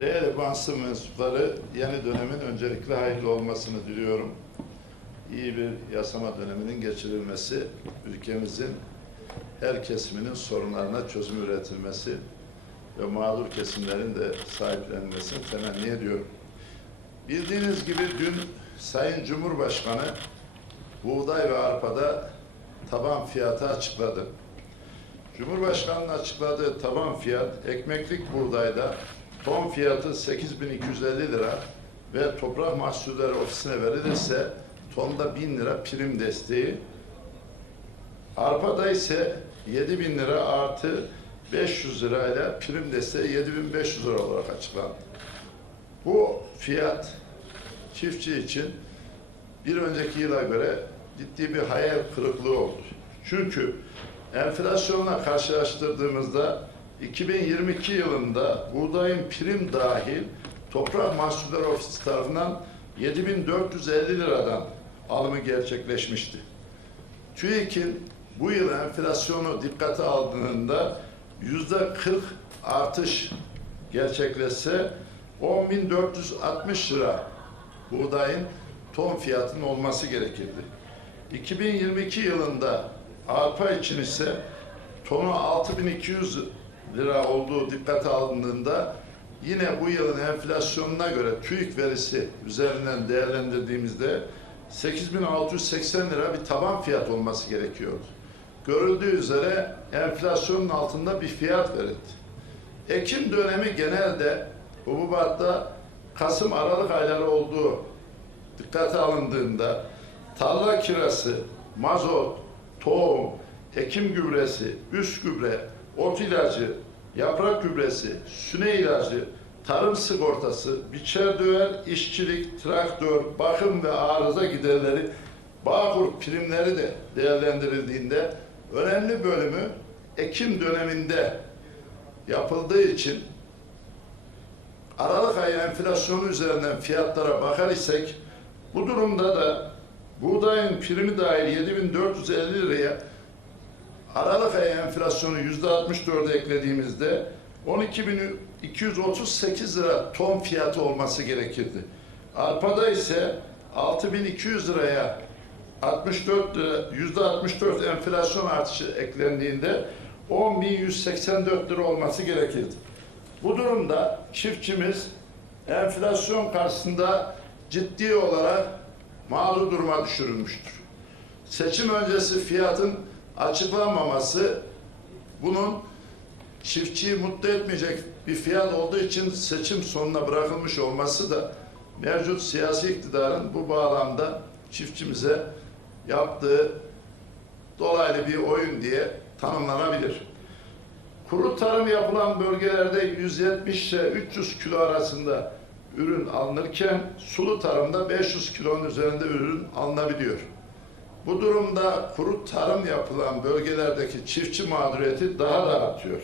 Değerli basın mensupları yeni dönemin öncelikle hayırlı olmasını diliyorum. İyi bir yasama döneminin geçirilmesi, ülkemizin her kesiminin sorunlarına çözüm üretilmesi ve mağdur kesimlerin de sahiplenilmesini temenni ediyorum. Bildiğiniz gibi dün Sayın Cumhurbaşkanı buğday ve arpada taban fiyatı açıkladı. Cumhurbaşkanı'nın açıkladığı taban fiyat ekmeklik buğdayda ton fiyatı 8250 lira ve toprak mahsulleri ofisine verilirse tonda 1000 lira prim desteği. Arpada ise 7000 lira artı 500 lirayla prim desteği 7500 lira olarak açıklandı. Bu fiyat çiftçi için bir önceki yıla göre ciddi bir hayal kırıklığı oldu. Çünkü enflasyonla karşılaştırdığımızda 2022 yılında buğdayın prim dahil Toprak Mahsulleri Ofisi tarafından 7450 liradan alımı gerçekleşmişti. TÜİK'in bu yıl enflasyonu dikkate aldığında yüzde 40 artış gerçekleşse 10.460 lira buğdayın ton fiyatının olması gerekirdi. 2022 yılında arpa için ise tonu 6200 lira olduğu dikkate alındığında yine bu yılın enflasyonuna göre TÜİK verisi üzerinden değerlendirdiğimizde 8680 lira bir taban fiyat olması gerekiyordu. Görüldüğü üzere enflasyonun altında bir fiyat verildi. Ekim dönemi genelde hububatta Kasım Aralık ayları olduğu dikkate alındığında tarla kirası, mazot, tohum, ekim gübresi, üst gübre, ot ilacı, yaprak gübresi, süne ilacı, tarım sigortası, biçer döver, işçilik, traktör, bakım ve arıza giderleri, bağkur primleri de değerlendirildiğinde önemli bölümü Ekim döneminde yapıldığı için Aralık ayı enflasyonu üzerinden fiyatlara bakar isek bu durumda da buğdayın primi dahil 7450 liraya Ayı enflasyonu yüzde 64'e eklediğimizde 12.238 lira ton fiyatı olması gerekirdi. Arpada ise 6.200 liraya 64 lira, yüzde 64 enflasyon artışı eklendiğinde 10.184 lira olması gerekirdi. Bu durumda çiftçimiz enflasyon karşısında ciddi olarak mağdur duruma düşürülmüştür. Seçim öncesi fiyatın açıklanmaması bunun çiftçiyi mutlu etmeyecek bir fiyat olduğu için seçim sonuna bırakılmış olması da mevcut siyasi iktidarın bu bağlamda çiftçimize yaptığı dolaylı bir oyun diye tanımlanabilir. Kuru tarım yapılan bölgelerde 170 ile 300 kilo arasında ürün alınırken sulu tarımda 500 kilonun üzerinde ürün alınabiliyor. Bu durumda kuru tarım yapılan bölgelerdeki çiftçi mağduriyeti daha da artıyor.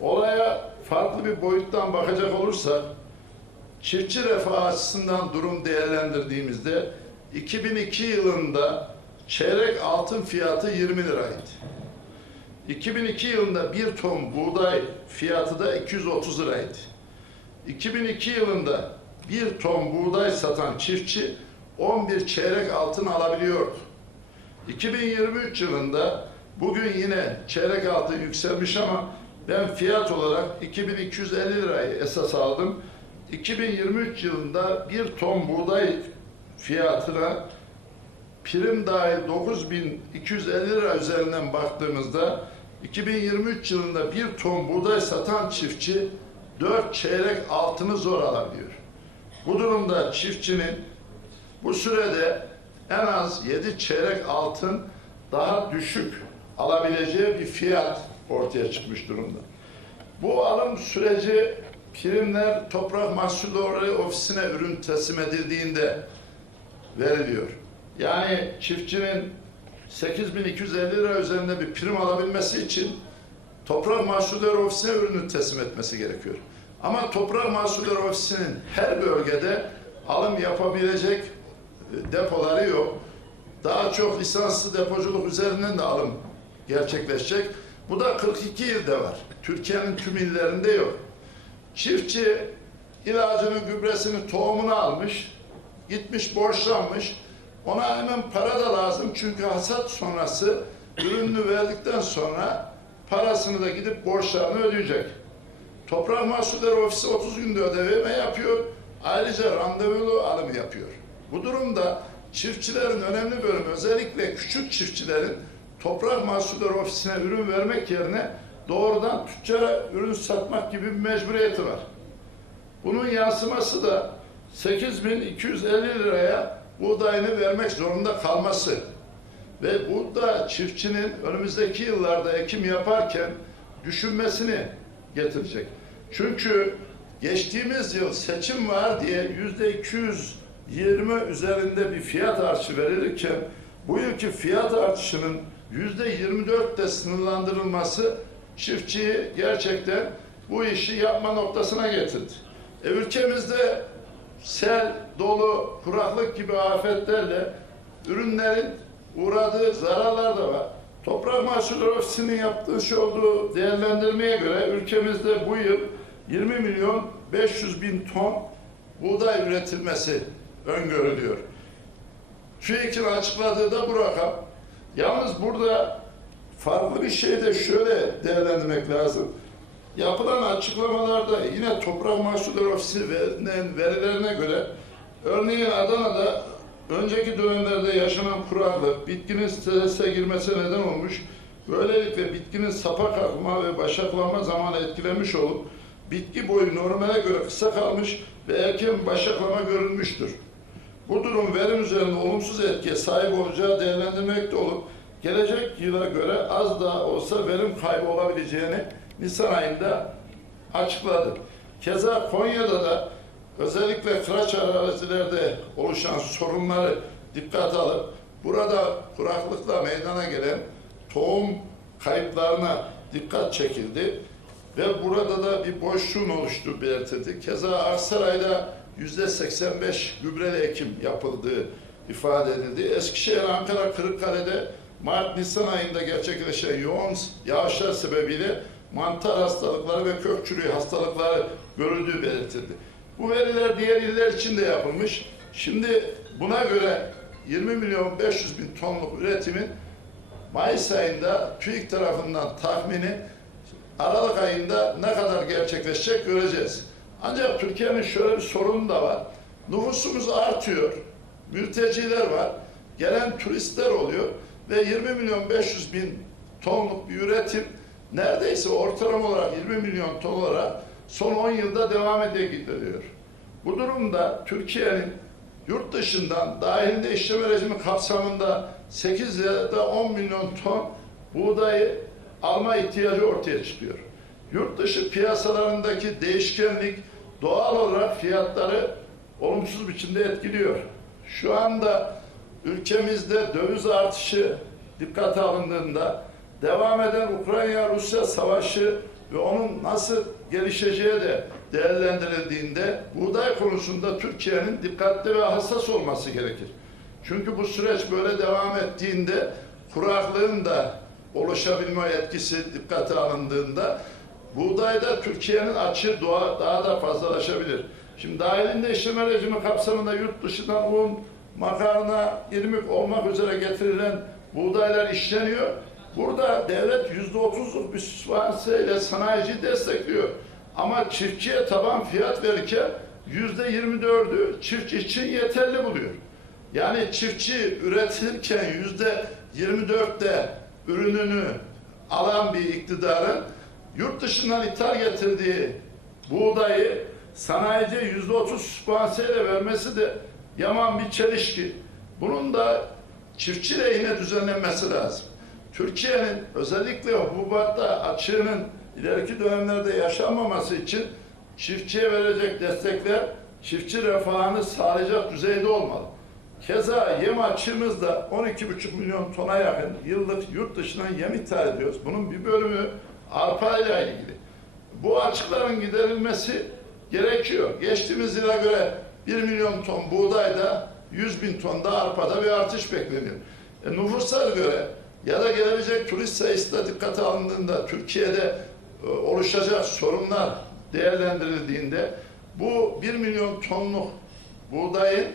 Olaya farklı bir boyuttan bakacak olursak, çiftçi refah açısından durum değerlendirdiğimizde 2002 yılında çeyrek altın fiyatı 20 liraydı. 2002 yılında bir ton buğday fiyatı da 230 liraydı. 2002 yılında bir ton buğday satan çiftçi 11 çeyrek altın alabiliyordu. 2023 yılında bugün yine çeyrek altın yükselmiş ama ben fiyat olarak 2250 lirayı esas aldım. 2023 yılında bir ton buğday fiyatına prim dahil 9250 lira üzerinden baktığımızda 2023 yılında bir ton buğday satan çiftçi 4 çeyrek altını zor alabiliyor. Bu durumda çiftçinin bu sürede en az 7 çeyrek altın daha düşük alabileceği bir fiyat ortaya çıkmış durumda. Bu alım süreci primler toprak mahsulleri ofisine ürün teslim edildiğinde veriliyor. Yani çiftçinin 8250 lira üzerinde bir prim alabilmesi için toprak mahsulleri ofisine ürünü teslim etmesi gerekiyor. Ama toprak mahsulleri ofisinin her bölgede alım yapabilecek depoları yok. Daha çok lisanslı depoculuk üzerinden de alım gerçekleşecek. Bu da 42 ilde var. Türkiye'nin tüm illerinde yok. Çiftçi ilacını, gübresini, tohumunu almış, gitmiş borçlanmış. Ona hemen para da lazım çünkü hasat sonrası ürününü verdikten sonra parasını da gidip borçlarını ödeyecek. Toprak Mahsulleri Ofisi 30 günde ödeme yapıyor. Ayrıca randevulu alımı yapıyor. Bu durumda çiftçilerin önemli bölümü özellikle küçük çiftçilerin Toprak Mahsulleri Ofisi'ne ürün vermek yerine doğrudan tüccara ürün satmak gibi bir mecburiyeti var. Bunun yansıması da 8250 liraya buğdayını vermek zorunda kalması ve bu da çiftçinin önümüzdeki yıllarda ekim yaparken düşünmesini getirecek. Çünkü geçtiğimiz yıl seçim var diye yüzde 220 üzerinde bir fiyat artışı verilirken bu yılki fiyat artışının yüzde 24 de sınırlandırılması çiftçiyi gerçekten bu işi yapma noktasına getirdi. E, ülkemizde sel, dolu, kuraklık gibi afetlerle ürünlerin uğradığı zararlar da var. Toprak Mahsulleri Ofisi'nin yaptığı şey olduğu değerlendirmeye göre ülkemizde bu yıl 20 milyon 500 bin ton buğday üretilmesi öngörülüyor. TÜİK'in açıkladığı da bu rakam. Yalnız burada farklı bir şey de şöyle değerlendirmek lazım. Yapılan açıklamalarda yine Toprak Mahsulleri Ofisi verilen verilerine göre örneğin Adana'da önceki dönemlerde yaşanan kuraklık bitkinin strese girmesine neden olmuş. Böylelikle bitkinin sapa kalkma ve başaklanma zamanı etkilemiş olup bitki boyu normale göre kısa kalmış ve erken başaklama görülmüştür. Bu durum verim üzerinde olumsuz etkiye sahip olacağı değerlendirmekte olup gelecek yıla göre az da olsa verim kaybı olabileceğini Nisan ayında açıkladı. Keza Konya'da da özellikle kıraç arazilerde oluşan sorunları dikkate alıp burada kuraklıkla meydana gelen tohum kayıplarına dikkat çekildi ve burada da bir boşluğun oluştuğu belirtildi. Keza Aksaray'da yüzde 85 gübreli ekim yapıldığı ifade edildi. Eskişehir, Ankara, Kırıkkale'de Mart-Nisan ayında gerçekleşen yoğun yağışlar sebebiyle mantar hastalıkları ve kök çürüğü hastalıkları görüldüğü belirtildi. Bu veriler diğer iller için de yapılmış. Şimdi buna göre 20 milyon 500 bin tonluk üretimin Mayıs ayında TÜİK tarafından tahmini Aralık ayında ne kadar gerçekleşecek göreceğiz. Ancak Türkiye'nin şöyle bir sorunu da var. Nüfusumuz artıyor, mülteciler var, gelen turistler oluyor ve 20 milyon 500 bin tonluk bir üretim neredeyse ortalama olarak 20 milyon ton olarak son 10 yılda devam ediyor gidiyor. Bu durumda Türkiye'nin yurt dışından dahilinde işleme rejimi kapsamında 8 ya da 10 milyon ton buğdayı alma ihtiyacı ortaya çıkıyor. Yurt dışı piyasalarındaki değişkenlik doğal olarak fiyatları olumsuz biçimde etkiliyor. Şu anda ülkemizde döviz artışı dikkate alındığında devam eden Ukrayna-Rusya savaşı ve onun nasıl gelişeceği de değerlendirildiğinde buğday konusunda Türkiye'nin dikkatli ve hassas olması gerekir. Çünkü bu süreç böyle devam ettiğinde kuraklığın da oluşabilme etkisi dikkate alındığında buğdayda Türkiye'nin açığı doğa- daha da fazlalaşabilir. Şimdi dahilinde işleme rejimi kapsamında yurt dışından un, makarna, irmik olmak üzere getirilen buğdaylar işleniyor. Burada devlet yüzde otuzluk bir süsvansiyle sanayiciyi destekliyor. Ama çiftçiye taban fiyat verirken yüzde yirmi dördü çiftçi için yeterli buluyor. Yani çiftçi üretirken yüzde yirmi dörtte ürününü alan bir iktidarın yurt dışından ithal getirdiği buğdayı sanayiciye yüzde otuz sübvanseyle vermesi de yaman bir çelişki. Bunun da çiftçi lehine düzenlenmesi lazım. Türkiye'nin özellikle hububatta açığının ileriki dönemlerde yaşanmaması için çiftçiye verecek destekler çiftçi refahını sağlayacak düzeyde olmalı. Keza yem açığımız da 12,5 milyon tona yakın yıllık yurt dışından yem ithal ediyoruz. Bunun bir bölümü arpa ile ilgili. Bu açıkların giderilmesi gerekiyor. Geçtiğimiz yıla göre 1 milyon ton buğdayda 100 bin ton da arpada bir artış bekleniyor. E, nüfusa göre ya da gelebilecek turist sayısı da dikkate alındığında Türkiye'de e, oluşacak sorunlar değerlendirildiğinde Bu 1 milyon tonluk buğdayın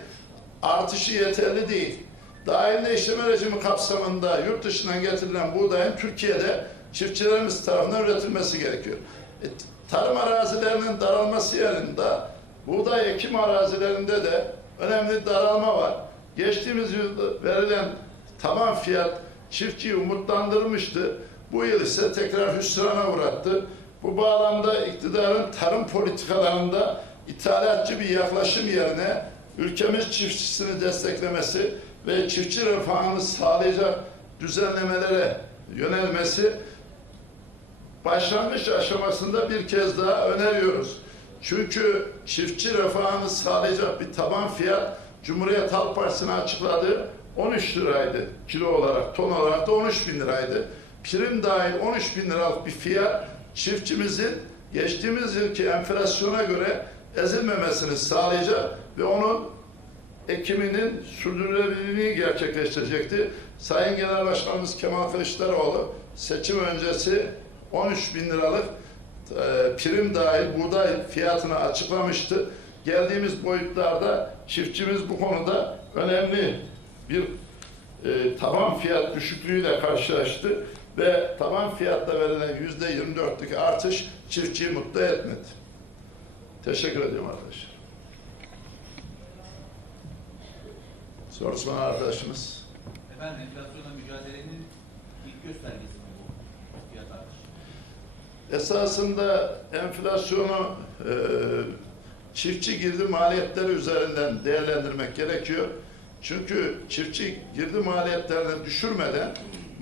artışı yeterli değil. Dahilinde işleme rejimi kapsamında yurt dışından getirilen buğdayın Türkiye'de çiftçilerimiz tarafından üretilmesi gerekiyor. E, tarım arazilerinin daralması yanında buğday ekim arazilerinde de önemli daralma var. Geçtiğimiz yıl verilen taban fiyat çiftçiyi umutlandırmıştı. Bu yıl ise tekrar hüsrana uğrattı. Bu bağlamda iktidarın tarım politikalarında ithalatçı bir yaklaşım yerine ülkemiz çiftçisini desteklemesi ve çiftçi refahını sağlayacak düzenlemelere yönelmesi başlangıç aşamasında bir kez daha öneriyoruz. Çünkü çiftçi refahını sağlayacak bir taban fiyat Cumhuriyet Halk Partisi'ne açıkladı. 13 liraydı kilo olarak, ton olarak da 13 bin liraydı. Prim dahil 13 bin liralık bir fiyat çiftçimizin geçtiğimiz yılki enflasyona göre ezilmemesini sağlayacak ve onun ekiminin sürdürülebilirliğini gerçekleştirecekti. Sayın Genel Başkanımız Kemal Kılıçdaroğlu seçim öncesi 13 bin liralık e, prim dahil buğday fiyatını açıklamıştı. Geldiğimiz boyutlarda çiftçimiz bu konuda önemli bir e, taban fiyat düşüklüğüyle karşılaştı ve taban fiyatta verilen yüzde 24'lük artış çiftçiyi mutlu etmedi. Teşekkür ediyorum arkadaşlar. Sorusu arkadaşımız. Efendim enflasyonla mücadelenin ilk göstergesi mi bu fiyat artışı? Esasında enflasyonu e, çiftçi girdi maliyetleri üzerinden değerlendirmek gerekiyor. Çünkü çiftçi girdi maliyetlerini düşürmeden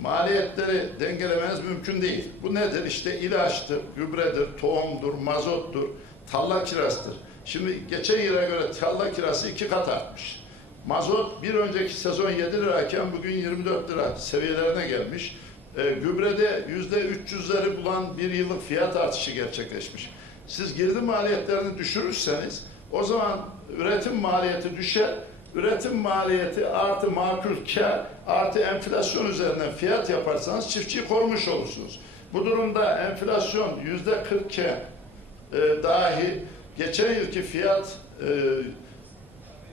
maliyetleri dengelemeniz mümkün değil. Bu nedir? İşte ilaçtır, gübredir, tohumdur, mazottur, tarla kirasıdır. Şimdi geçen yıla göre tarla kirası iki kat artmış. Mazot bir önceki sezon 7 lirayken bugün 24 lira seviyelerine gelmiş. E, gübrede yüzde 300'leri bulan bir yıllık fiyat artışı gerçekleşmiş. Siz girdi maliyetlerini düşürürseniz o zaman üretim maliyeti düşer. Üretim maliyeti artı makul kar artı enflasyon üzerinden fiyat yaparsanız çiftçiyi korumuş olursunuz. Bu durumda enflasyon yüzde 40 iken e, dahi geçen yılki fiyat e,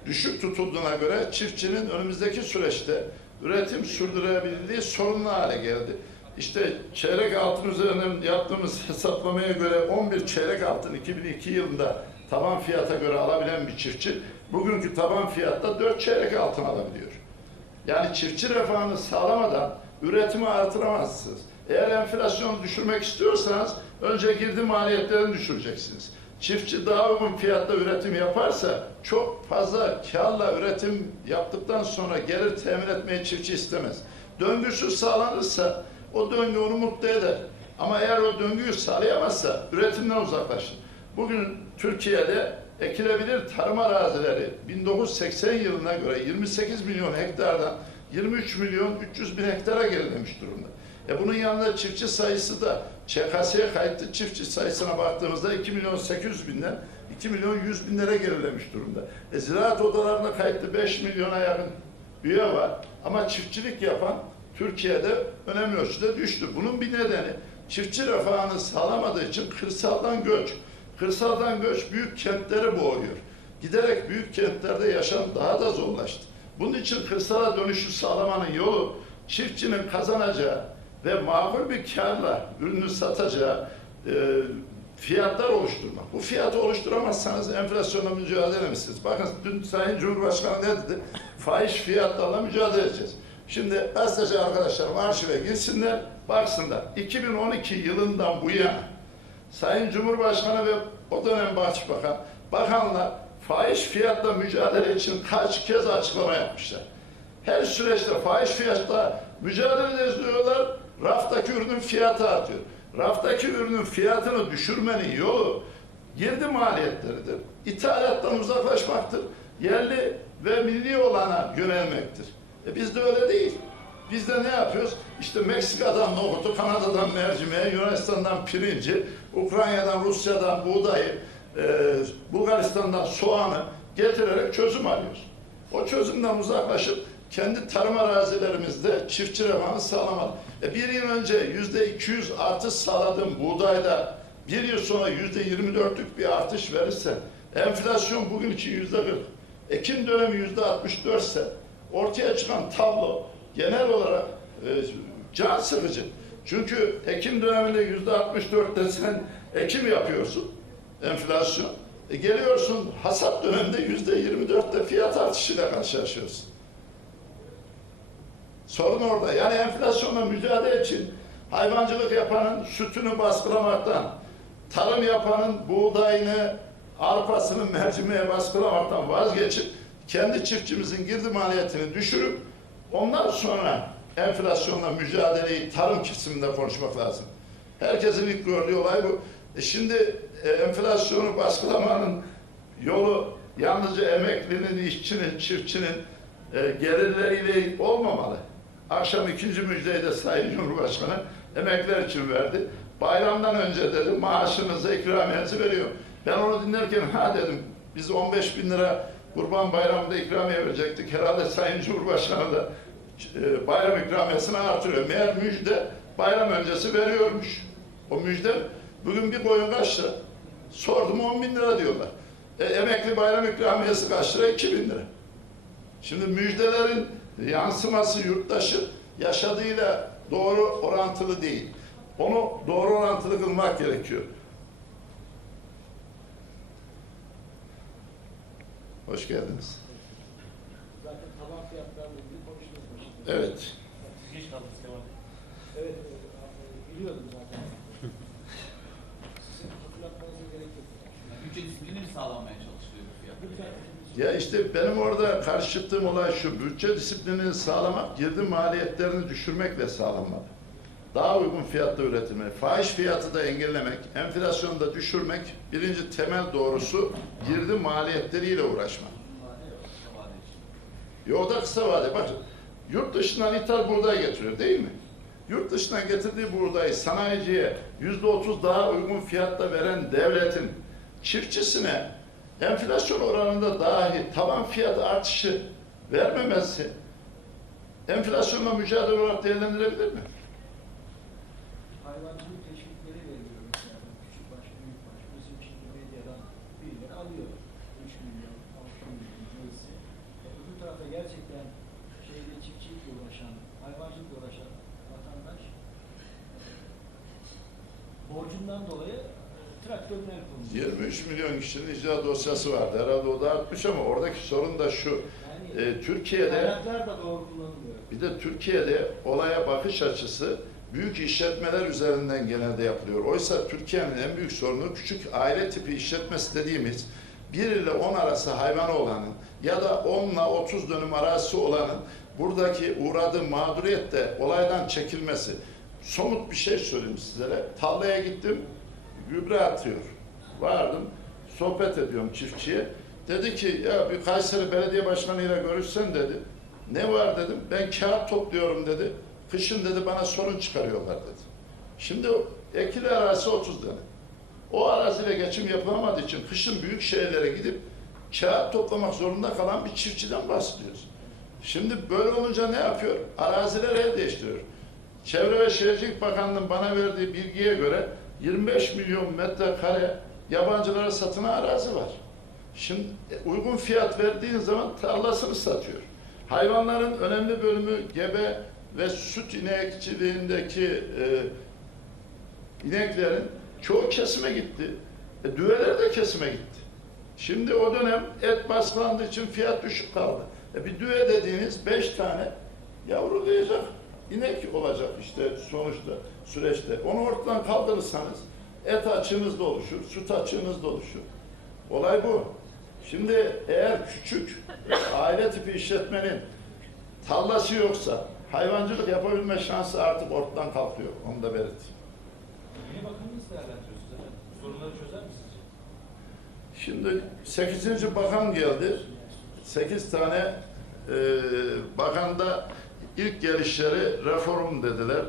düşük tutulduğuna göre çiftçinin önümüzdeki süreçte üretim sürdürebildiği sorunlu hale geldi. İşte çeyrek altın üzerinden yaptığımız hesaplamaya göre 11 çeyrek altın 2002 yılında taban fiyata göre alabilen bir çiftçi bugünkü taban fiyatta 4 çeyrek altın alabiliyor. Yani çiftçi refahını sağlamadan üretimi artıramazsınız. Eğer enflasyonu düşürmek istiyorsanız önce girdi maliyetlerini düşüreceksiniz. Çiftçi daha uygun fiyatta üretim yaparsa çok fazla karla üretim yaptıktan sonra gelir temin etmeyi çiftçi istemez. Döngüsü sağlanırsa o döngü onu mutlu eder. Ama eğer o döngüyü sağlayamazsa üretimden uzaklaşır. Bugün Türkiye'de ekilebilir tarım arazileri 1980 yılına göre 28 milyon hektardan 23 milyon 300 bin hektara gerilemiş durumda. E bunun yanında çiftçi sayısı da ÇKS'ye kayıtlı çiftçi sayısına baktığımızda 2 milyon 800 binden 2 milyon 100 binlere gerilemiş durumda. E ziraat odalarına kayıtlı 5 milyona yakın üye var ama çiftçilik yapan Türkiye'de önemli ölçüde düştü. Bunun bir nedeni çiftçi refahını sağlamadığı için kırsaldan göç. Kırsaldan göç büyük kentleri boğuyor. Giderek büyük kentlerde yaşam daha da zorlaştı. Bunun için kırsala dönüşü sağlamanın yolu çiftçinin kazanacağı ve makul bir karla ürünü satacağı e, fiyatlar oluşturmak. Bu fiyatı oluşturamazsanız enflasyonla mücadele misiniz? Bakın dün Sayın Cumhurbaşkanı ne dedi? Fahiş fiyatlarla mücadele edeceğiz. Şimdi gazeteci arkadaşlarım arşive girsinler, baksınlar. 2012 yılından bu yana Sayın Cumhurbaşkanı ve o dönem Başbakan, bakanlar fahiş fiyatla mücadele için kaç kez açıklama yapmışlar. Her süreçte fahiş fiyatla mücadele ediyorlar, raftaki ürünün fiyatı artıyor. Raftaki ürünün fiyatını düşürmenin yolu girdi maliyetleridir. İthalattan uzaklaşmaktır. Yerli ve milli olana yönelmektir. E bizde öyle değil. Biz de ne yapıyoruz? İşte Meksika'dan nohutu, Kanada'dan mercimeği, Yunanistan'dan pirinci, Ukrayna'dan, Rusya'dan buğdayı, e, Bulgaristan'dan soğanı getirerek çözüm arıyoruz. O çözümden uzaklaşıp kendi tarım arazilerimizde çiftçi refahını sağlamalı. E bir yıl önce yüzde 200 artış sağladığım buğdayda bir yıl sonra yüzde 24'lük bir artış verirse Enflasyon bugün için yüzde 40. Ekim dönemi yüzde 64 ise ortaya çıkan tablo genel olarak e, can sıkıcı. Çünkü Ekim döneminde yüzde 64'te sen ekim yapıyorsun enflasyon. E geliyorsun hasat döneminde yüzde 24'te fiyat artışıyla karşılaşıyorsun. Sorun orada. Yani enflasyonla mücadele için hayvancılık yapanın sütünü baskılamaktan, tarım yapanın buğdayını, arpasını, mercimeğe baskılamaktan vazgeçip kendi çiftçimizin girdi maliyetini düşürüp ondan sonra enflasyonla mücadeleyi tarım kesiminde konuşmak lazım. Herkesin ilk gördüğü olay bu. E şimdi e, enflasyonu baskılamanın yolu yalnızca emeklinin, işçinin, çiftçinin e, gelirleriyle olmamalı. Akşam ikinci müjdeyi de Sayın Cumhurbaşkanı emekliler için verdi. Bayramdan önce dedi maaşınızı, ikramiyenizi veriyor. Ben onu dinlerken ha dedim biz 15 bin lira Kurban Bayramı'nda ikramiye verecektik. Herhalde Sayın Cumhurbaşkanı da e, bayram ikramiyesini artırıyor. Meğer müjde bayram öncesi veriyormuş. O müjde bugün bir koyun kaç lira? Sordum 10 bin lira diyorlar. E, emekli bayram ikramiyesi kaç lira? 2 bin lira. Şimdi müjdelerin yansıması yurttaşın yaşadığıyla doğru orantılı değil. Onu doğru orantılı kılmak gerekiyor. Hoş geldiniz. Zaten taban fiyatlarla ilgili konuştunuz. Evet. Geç kaldınız Kemal. Evet, e, e, biliyordum zaten. Sizin hatırlatmanıza gerek yok. Bütçe disiplini mi sağlanmaya çalışılıyor bu fiyat? Lütfen. Ya işte benim orada karşı çıktığım olay şu, bütçe disiplinini sağlamak, girdi maliyetlerini düşürmekle sağlanmalı. Daha uygun fiyatta üretilmeli. Fahiş fiyatı da engellemek, enflasyonu da düşürmek birinci temel doğrusu girdi maliyetleriyle uğraşmak. Vade yok, kısa vade için. Ya o da kısa vade. Bak yurt dışından ithal buğday getiriyor değil mi? Yurt dışından getirdiği buğdayı sanayiciye yüzde otuz daha uygun fiyatta veren devletin çiftçisine enflasyon oranında dahi taban fiyat artışı vermemesi enflasyonla mücadele olarak değerlendirilebilir mi? 63 milyon kişinin icra dosyası vardı. Herhalde o da artmış ama oradaki sorun da şu. E, Türkiye'de bir de Türkiye'de olaya bakış açısı büyük işletmeler üzerinden genelde yapılıyor. Oysa Türkiye'nin en büyük sorunu küçük aile tipi işletmesi dediğimiz 1 ile 10 arası hayvanı olanın ya da 10 ile 30 dönüm arası olanın buradaki uğradığı mağduriyette olaydan çekilmesi. Somut bir şey söyleyeyim sizlere. Tarlaya gittim, gübre atıyor. Vardım, sohbet ediyorum çiftçiye. Dedi ki ya bir Kayseri Belediye Başkanı'yla görüşsen dedi. Ne var dedim. Ben kağıt topluyorum dedi. Kışın dedi bana sorun çıkarıyorlar dedi. Şimdi ekili arazisi 30 tane. O araziyle geçim yapılamadığı için kışın büyük şehirlere gidip kağıt toplamak zorunda kalan bir çiftçiden bahsediyoruz. Şimdi böyle olunca ne yapıyor? Araziler el değiştiriyor. Çevre ve Şehircilik Bakanlığı'nın bana verdiği bilgiye göre 25 milyon metrekare yabancılara satılan arazi var. Şimdi e, uygun fiyat verdiğin zaman tarlasını satıyor. Hayvanların önemli bölümü gebe ve süt inekçiliğindeki e, ineklerin çoğu kesime gitti. E, düveler de kesime gitti. Şimdi o dönem et baskılandığı için fiyat düşük kaldı. E, bir düve dediğiniz beş tane yavrulayacak inek olacak işte sonuçta süreçte. Onu ortadan kaldırırsanız et açığınız da oluşur, süt açığınız da oluşur. Olay bu. Şimdi eğer küçük aile tipi işletmenin tarlası yoksa hayvancılık yapabilme şansı artık ortadan kalkıyor. Onu da belirteyim. Yeni bakanınız değerlendiriyorsunuz efendim. Sorunları çözer mi sizce? Şimdi 8. bakan geldi. 8 tane e, bakan da ilk gelişleri reform dediler,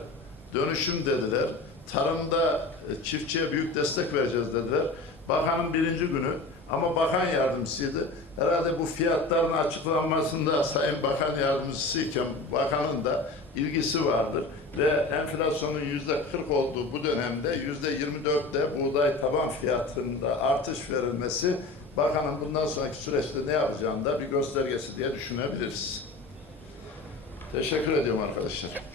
dönüşüm dediler. Tarımda çiftçiye büyük destek vereceğiz dediler. Bakanın birinci günü ama bakan yardımcısıydı. Herhalde bu fiyatların açıklanmasında Sayın Bakan Yardımcısıyken bakanın da ilgisi vardır. Ve enflasyonun yüzde 40 olduğu bu dönemde yüzde 24'te buğday taban fiyatında artış verilmesi bakanın bundan sonraki süreçte ne yapacağını da bir göstergesi diye düşünebiliriz. Teşekkür ediyorum arkadaşlar.